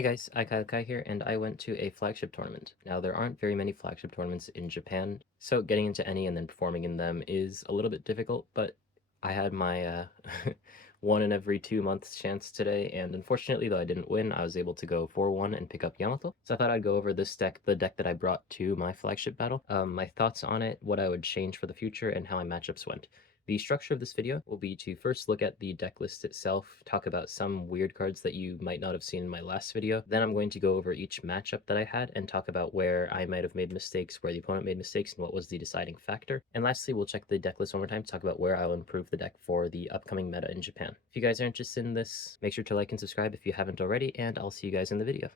Hey guys, iKailaKai here, and I went to a flagship tournament. Now, there aren't very many flagship tournaments in Japan, so getting into any and then performing in them is a little bit difficult, but I had my one in every 2 months chance today, and unfortunately, though I didn't win, I was able to go 4-1 and pick up Yamato. So I thought I'd go over this deck, the deck that I brought to my flagship battle, my thoughts on it, what I would change for the future, and how my matchups went. The structure of this video will be to first look at the deck list itself, talk about some weird cards that you might not have seen in my last video. Then I'm going to go over each matchup that I had and talk about where I might have made mistakes, where the opponent made mistakes, and what was the deciding factor. And lastly, we'll check the deck list one more time to talk about where I'll improve the deck for the upcoming meta in Japan. If you guys are interested in this, make sure to like and subscribe if you haven't already, and I'll see you guys in the video.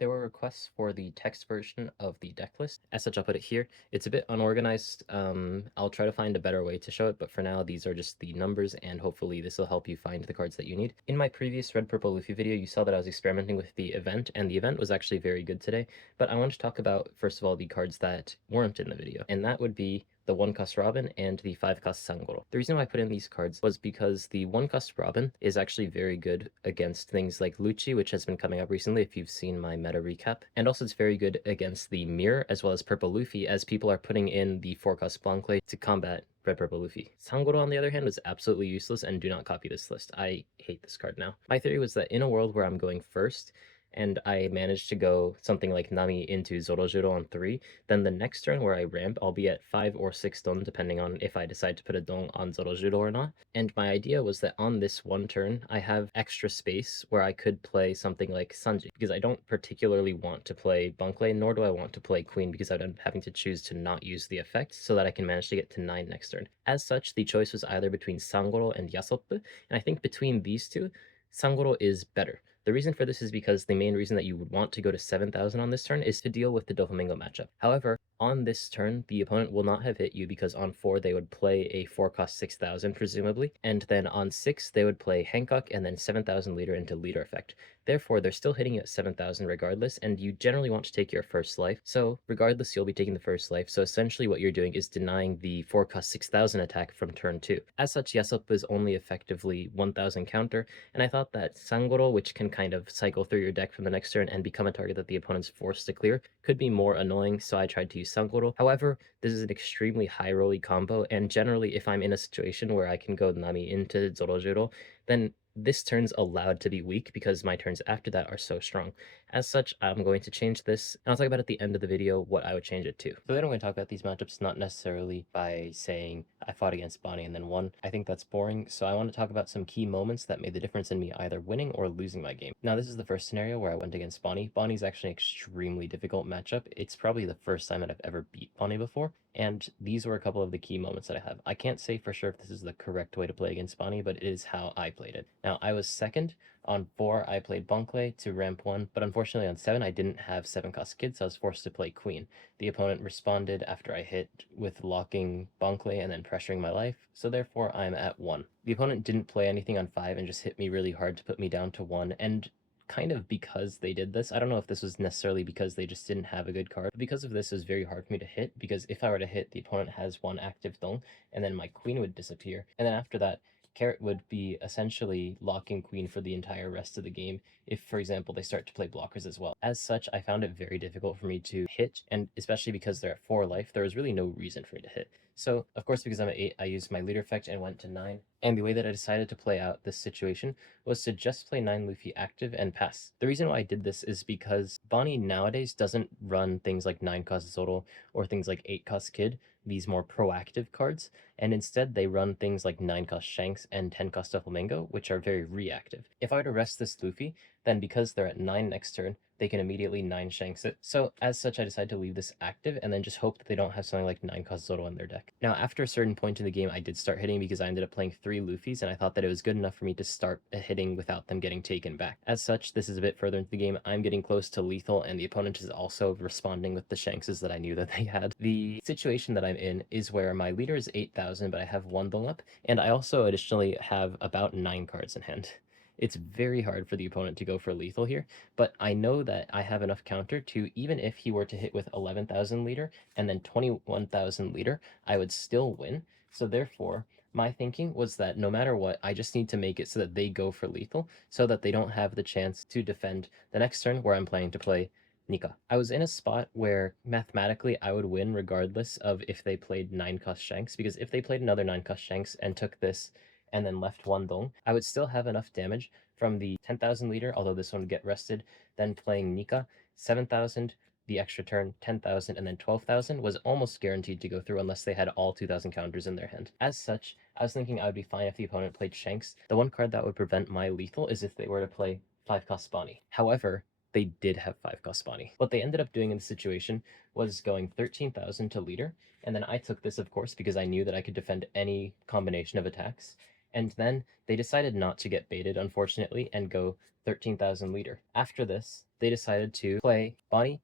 There were requests for the text version of the deck list. As such, I'll put it here. It's a bit unorganized. I'll try to find a better way to show it, but for now, these are just the numbers, and hopefully this will help you find the cards that you need. In my previous Red Purple Luffy video, you saw that I was experimenting with the event, and the event was actually very good today, but I want to talk about, first of all, the cards that weren't in the video, and that would be the 1-cost Robin and the 5-cost Sangoro. The reason why I put in these cards was because the 1-cost Robin is actually very good against things like Lucci, which has been coming up recently if you've seen my meta recap, and also it's very good against the Mirror as well as Purple Luffy, as people are putting in the 4-cost Blancle to combat Red Purple Luffy. Sangoro, on the other hand, was absolutely useless, and do not copy this list. I hate this card now. My theory was that in a world where I'm going first, and I managed to go something like Nami into Zorojiro on 3, then the next turn where I ramp, I'll be at 5 or 6 don, depending on if I decide to put a don on Zorojiro or not. And my idea was that on this one turn, I have extra space where I could play something like Sanji, because I don't particularly want to play Bunkley, nor do I want to play Queen, because I'd end up having to choose to not use the effect so that I can manage to get to 9 next turn. As such, the choice was either between Sangoro and Yasop, and I think between these two, Sangoro is better. The reason for this is because the main reason that you would want to go to 7,000 on this turn is to deal with the Doflamingo matchup. However, on this turn, the opponent will not have hit you because on 4 they would play a 4-cost 6,000 presumably, and then on 6 they would play Hancock and then 7,000 leader into leader effect. Therefore, they're still hitting you at 7,000 regardless, and you generally want to take your first life. So regardless, you'll be taking the first life. So essentially what you're doing is denying the 4-cost 6,000 attack from turn 2. As such, Yasop is only effectively 1,000 counter, and I thought that Sangoro, which can kind of cycle through your deck from the next turn and become a target that the opponent's forced to clear, could be more annoying, so I tried to use Sangoro. However, this is an extremely high rolly combo, and generally if I'm in a situation where I can go Nami into Zorojiro, then this turn's allowed to be weak because my turns after that are so strong. As such, I'm going to change this, and I'll talk about at the end of the video what I would change it to. So then I'm going to talk about these matchups not necessarily by saying I fought against Bonney and then won. I think that's boring, so I want to talk about some key moments that made the difference in me either winning or losing my game. Now, this is the first scenario where I went against Bonney. Bonney's actually an extremely difficult matchup. It's probably the first time that I've ever beat Bonney before, and these were a couple of the key moments that I have. I can't say for sure if this is the correct way to play against Bonney, but it is how I played it. Now, I was second. On 4, I played Bunkley to ramp 1, but unfortunately on 7, I didn't have 7-cost Kid, so I was forced to play Queen. The opponent responded after I hit with locking Bunkley and then pressuring my life, so therefore I'm at 1. The opponent didn't play anything on 5 and just hit me really hard to put me down to 1, and kind of because they did this, I don't know if this was necessarily because they just didn't have a good card, but because of this, it was very hard for me to hit, because if I were to hit, the opponent has 1 active Dong, and then my Queen would disappear, and then after that, Carrot would be essentially locking Queen for the entire rest of the game if, for example, they start to play blockers as well. As such, I found it very difficult for me to hit, and especially because they're at 4 life, there was really no reason for me to hit. So, of course, because I'm at 8, I used my leader effect and went to 9. And the way that I decided to play out this situation was to just play 9 Luffy active and pass. The reason why I did this is because Bonney nowadays doesn't run things like 9-cost Zoro or things like 8-cost Kid, these more proactive cards, and instead they run things like 9-cost Shanks and 10-cost Doflamingo, which are very reactive. If I were to rest this Luffy, then because they're at 9 next turn, they can immediately 9 Shanks it. So as such, I decided to leave this active and then just hope that they don't have something like 9-cost Zoro in their deck. Now, after a certain point in the game, I did start hitting because I ended up playing 3 Luffys, and I thought that it was good enough for me to start hitting without them getting taken back. As such, this is a bit further into the game. I'm getting close to lethal, and the opponent is also responding with the Shankses that I knew that they had. The situation that I'm in is where my leader is 8,000, but I have 1 Dong up, and I also additionally have about 9 cards in hand. It's very hard for the opponent to go for lethal here, but I know that I have enough counter to, even if he were to hit with 11,000 leader and then 21,000 leader, I would still win. So therefore, My thinking was that no matter what, I just need to make it so that they go for lethal, so that they don't have the chance to defend the next turn where I'm planning to play Nika. I was in a spot where mathematically I would win regardless of if they played 9 cost Shanks, because if they played another 9 cost Shanks and took this and then left one Dong, I would still have enough damage from the 10,000 leader, although this one would get rested, then playing Nika, 7,000, the extra turn, 10,000, and then 12,000 was almost guaranteed to go through unless they had all 2,000 counters in their hand. As such, I was thinking I would be fine if the opponent played Shanks. The one card that would prevent my lethal is if they were to play 5 cost Bonney. However, they did have 5 cost Bonney. What they ended up doing in the situation was going 13,000 to leader, and then I took this, of course, because I knew that I could defend any combination of attacks. And then they decided not to get baited, unfortunately, and go 13,000 leader. After this, they decided to play Bonney,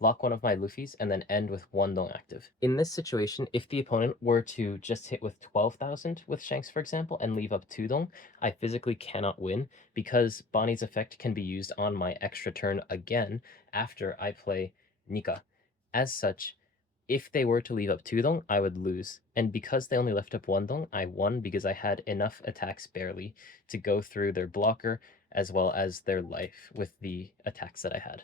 lock one of my Luffys, and then end with one Dong active. In this situation, if the opponent were to just hit with 12,000 with Shanks, for example, and leave up 2 Dong, I physically cannot win because Bonnie's effect can be used on my extra turn again after I play Nika. As such, if they were to leave up 2 Dong, I would lose. And because they only left up 1 Dong, I won because I had enough attacks barely to go through their blocker as well as their life with the attacks that I had.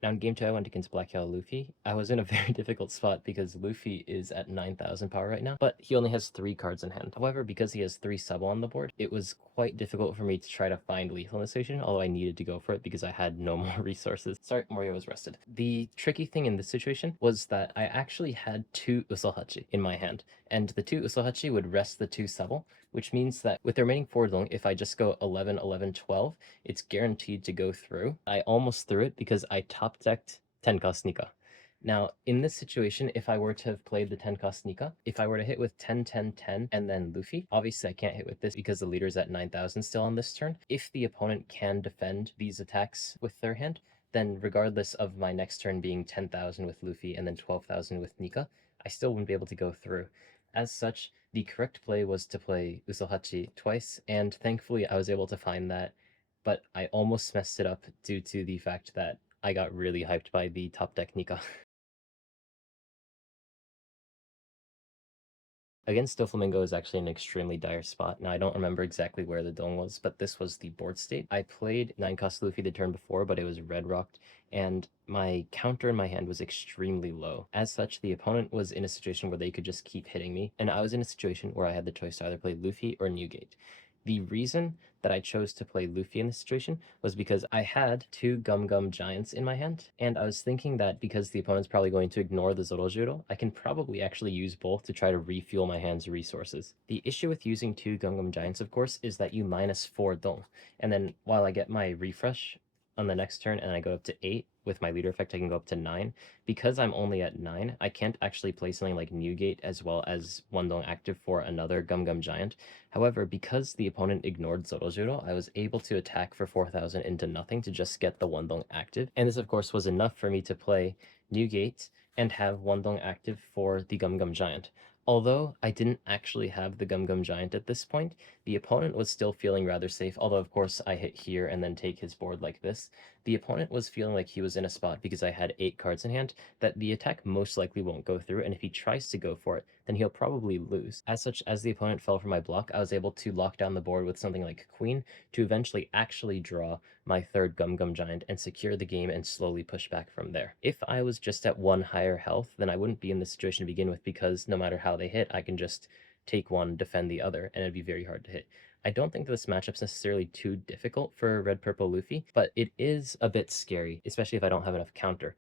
Now in game 2, I went against iKailaKai. I was in a very difficult spot because Luffy is at 9,000 power right now, but he only has 3 cards in hand. However, because he has 3 sub on the board, it was quite difficult for me to try to find lethal in this situation, although I needed to go for it because I had no more resources. Sorry, Morio was rested. The tricky thing in this situation was that I actually had 2 Usohachi in my hand, and the 2 Usohachi would rest the 2 sub, which means that with the remaining 4 Dong, if I just go 11, 11, 12, it's guaranteed to go through. I almost threw it because I top decked 10 cost Nika. Now, in this situation, if I were to have played the 10 cost Nika, if I were to hit with 10, 10, 10, and then Luffy, obviously I can't hit with this because the leader's at 9,000 still on this turn. If the opponent can defend these attacks with their hand, then regardless of my next turn being 10,000 with Luffy and then 12,000 with Nika, I still wouldn't be able to go through. As such, the correct play was to play Usohachi twice, and thankfully I was able to find that, but I almost messed it up due to the fact that I got really hyped by the top deck Nika. Against Doflamingo is actually an extremely dire spot. Now, I don't remember exactly where the dome was, but this was the board state. I played 9 cost Luffy the turn before, but it was red rocked, and my counter in my hand was extremely low. As such, the opponent was in a situation where they could just keep hitting me, and I was in a situation where I had the choice to either play Luffy or Newgate. The reason that I chose to play Luffy in this situation was because I had 2 Gum Gum Giants in my hand, and I was thinking that because the opponent's probably going to ignore the Zorojuro, I can probably actually use both to try to refuel my hand's resources. The issue with using 2 Gum Gum Giants, of course, is that you minus 4 Dong, and then while I get my refresh on the next turn and I go up to 8, with my leader effect I can go up to 9. Because I'm only at 9, I can't actually play something like Newgate as well as one Dong active for another Gum Gum Giant. However, because the opponent ignored Zorojuro, I was able to attack for 4,000 into nothing to just get the one Dong active. And this of course was enough for me to play Newgate and have one Dong active for the Gum Gum Giant. Although I didn't actually have the Gum Gum Giant at this point, the opponent was still feeling rather safe, although of course I hit here and then take his board like this. The opponent was feeling like he was in a spot because I had 8 cards in hand that the attack most likely won't go through, and if he tries to go for it, then he'll probably lose. As such, as the opponent fell for my block, I was able to lock down the board with something like Queen to eventually actually draw my 3rd Gum Gum Giant and secure the game and slowly push back from there. If I was just at 1 higher health, then I wouldn't be in this situation to begin with because no matter how they hit, I can just take one, defend the other, and it'd be very hard to hit. I don't think that this matchup's necessarily too difficult for Red Purple Luffy, but it is a bit scary, especially if I don't have enough counter.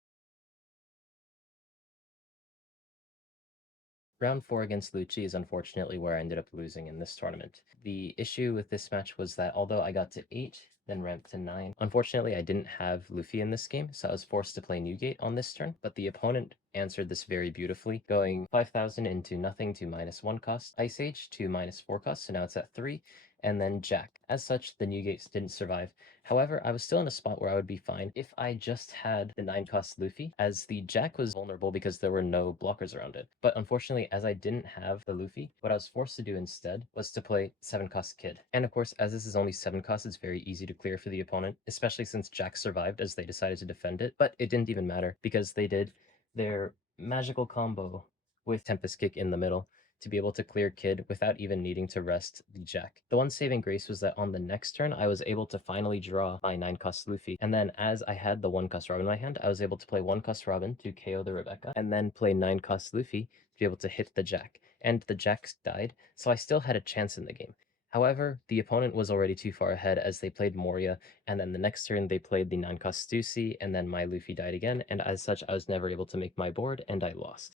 Round 4 against Lucci is unfortunately where I ended up losing in this tournament. The issue with this match was that although I got to 8, then ramped to 9, unfortunately I didn't have Luffy in this game, so I was forced to play Newgate on this turn, but the opponent answered this very beautifully, going 5,000 into nothing to -1 cost, Ice Age to -4 cost, so now it's at 3, and then Jack. As such, the Newgates didn't survive. However, I was still in a spot where I would be fine if I just had the 9 cost Luffy, as the Jack was vulnerable because there were no blockers around it. But unfortunately, as I didn't have the Luffy, what I was forced to do instead was to play 7 cost Kid. And of course, as this is only 7 cost, it's very easy to clear for the opponent, especially since Jack survived as they decided to defend it. But it didn't even matter because they did their magical combo with Tempest Kick in the middle to be able to clear Kid without even needing to rest the Jack. The one saving grace was that on the next turn, I was able to finally draw my 9-cost Luffy. And then as I had the 1-cost Robin in my hand, I was able to play 1-cost Robin to KO the Rebecca, and then play 9-cost Luffy to be able to hit the Jack. And the Jacks died, so I still had a chance in the game. However, the opponent was already too far ahead as they played Moria, and then the next turn they played the 9-cost Stussy, and then my Luffy died again, and as such I was never able to make my board, and I lost.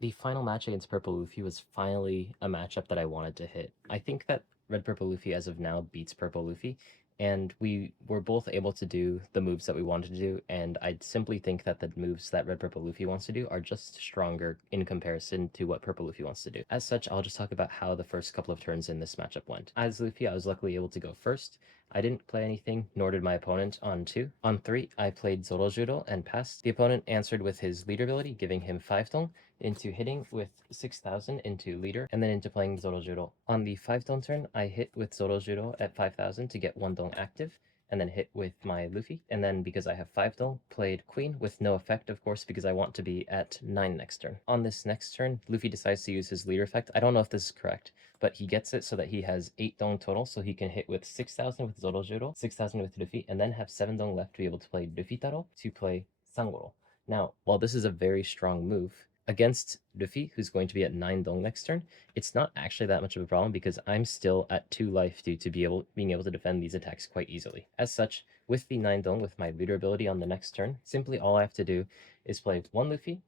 The final match against Purple Luffy was finally a matchup that I wanted to hit. I think that Red Purple Luffy as of now beats Purple Luffy, and we were both able to do the moves that we wanted to do, and I simply think that the moves that Red Purple Luffy wants to do are just stronger in comparison to what Purple Luffy wants to do. As such, I'll just talk about how the first couple of turns in this matchup went. As Luffy, I was luckily able to go first. I didn't play anything, nor did my opponent on 2. On 3, I played Zorojuro and passed. The opponent answered with his leader ability, giving him 5 tone, into hitting with 6,000 into leader, and then into playing Zorojuro. On the 5-tone turn, I hit with Zorojuro at 5,000 to get 1 tone active, and then hit with my Luffy. And then because I have 5 tone, played Queen with no effect, of course, because I want to be at 9 next turn. On this next turn, Luffy decides to use his leader effect. I don't know if this is correct, but he gets it so that he has 8 dong total, so he can hit with 6,000 with Zorojuro, 6,000 with Luffy, and then have 7 dong left to be able to play Luffy Taro to play Sangoro. Now, while this is a very strong move, against Luffy, who's going to be at 9 dong next turn, it's not actually that much of a problem because I'm still at 2 life due to being able to defend these attacks quite easily. As such, with the 9 dong with my leader ability on the next turn, simply all I have to do is play 1 Luffy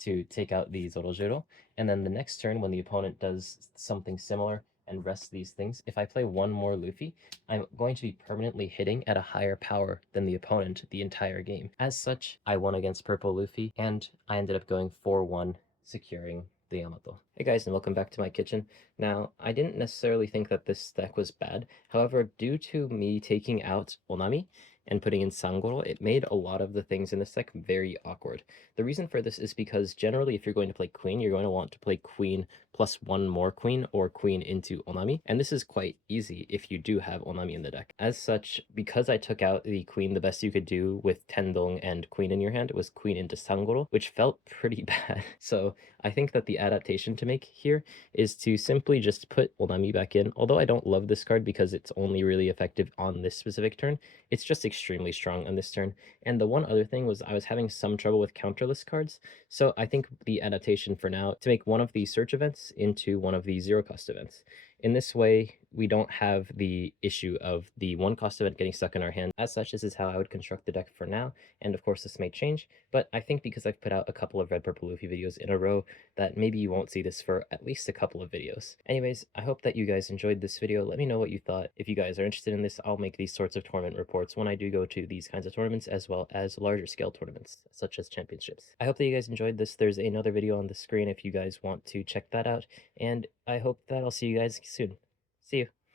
to take out the Zorojuro, and then the next turn when the opponent does something similar and rests these things, if I play 1 more Luffy, I'm going to be permanently hitting at a higher power than the opponent the entire game. As such, I won against Purple Luffy, and I ended up going 4-1, securing the Yamato. Hey guys, and welcome back to my kitchen. Now, I didn't necessarily think that this deck was bad. However, due to me taking out Onami and putting in Sangoro, it made a lot of the things in this deck very awkward. The reason for this is because generally if you're going to play Queen, you're going to want to play Queen plus 1 more Queen or Queen into Onami, and this is quite easy if you do have Onami in the deck. As such, because I took out the Queen, the best you could do with Tendong and Queen in your hand was Queen into Sangoro, which felt pretty bad. So I think that the adaptation to make here is to simply just put Onami back in. Although I don't love this card because it's only really effective on this specific turn, it's just extremely strong on this turn. And the one other thing was I was having some trouble with counterless cards, so I think the adaptation for now to make one of the search events into one of the 0-cost events. In this way, we don't have the issue of the 1-cost event getting stuck in our hand. As such, this is how I would construct the deck for now, and of course this may change, but I think because I've put out a couple of Red Purple Luffy videos in a row, that maybe you won't see this for at least a couple of videos. Anyways, I hope that you guys enjoyed this video. Let me know what you thought. If you guys are interested in this, I'll make these sorts of tournament reports when I do go to these kinds of tournaments, as well as larger scale tournaments, such as championships. I hope that you guys enjoyed this. There's another video on the screen if you guys want to check that out, and I hope that I'll see you guys soon. See you.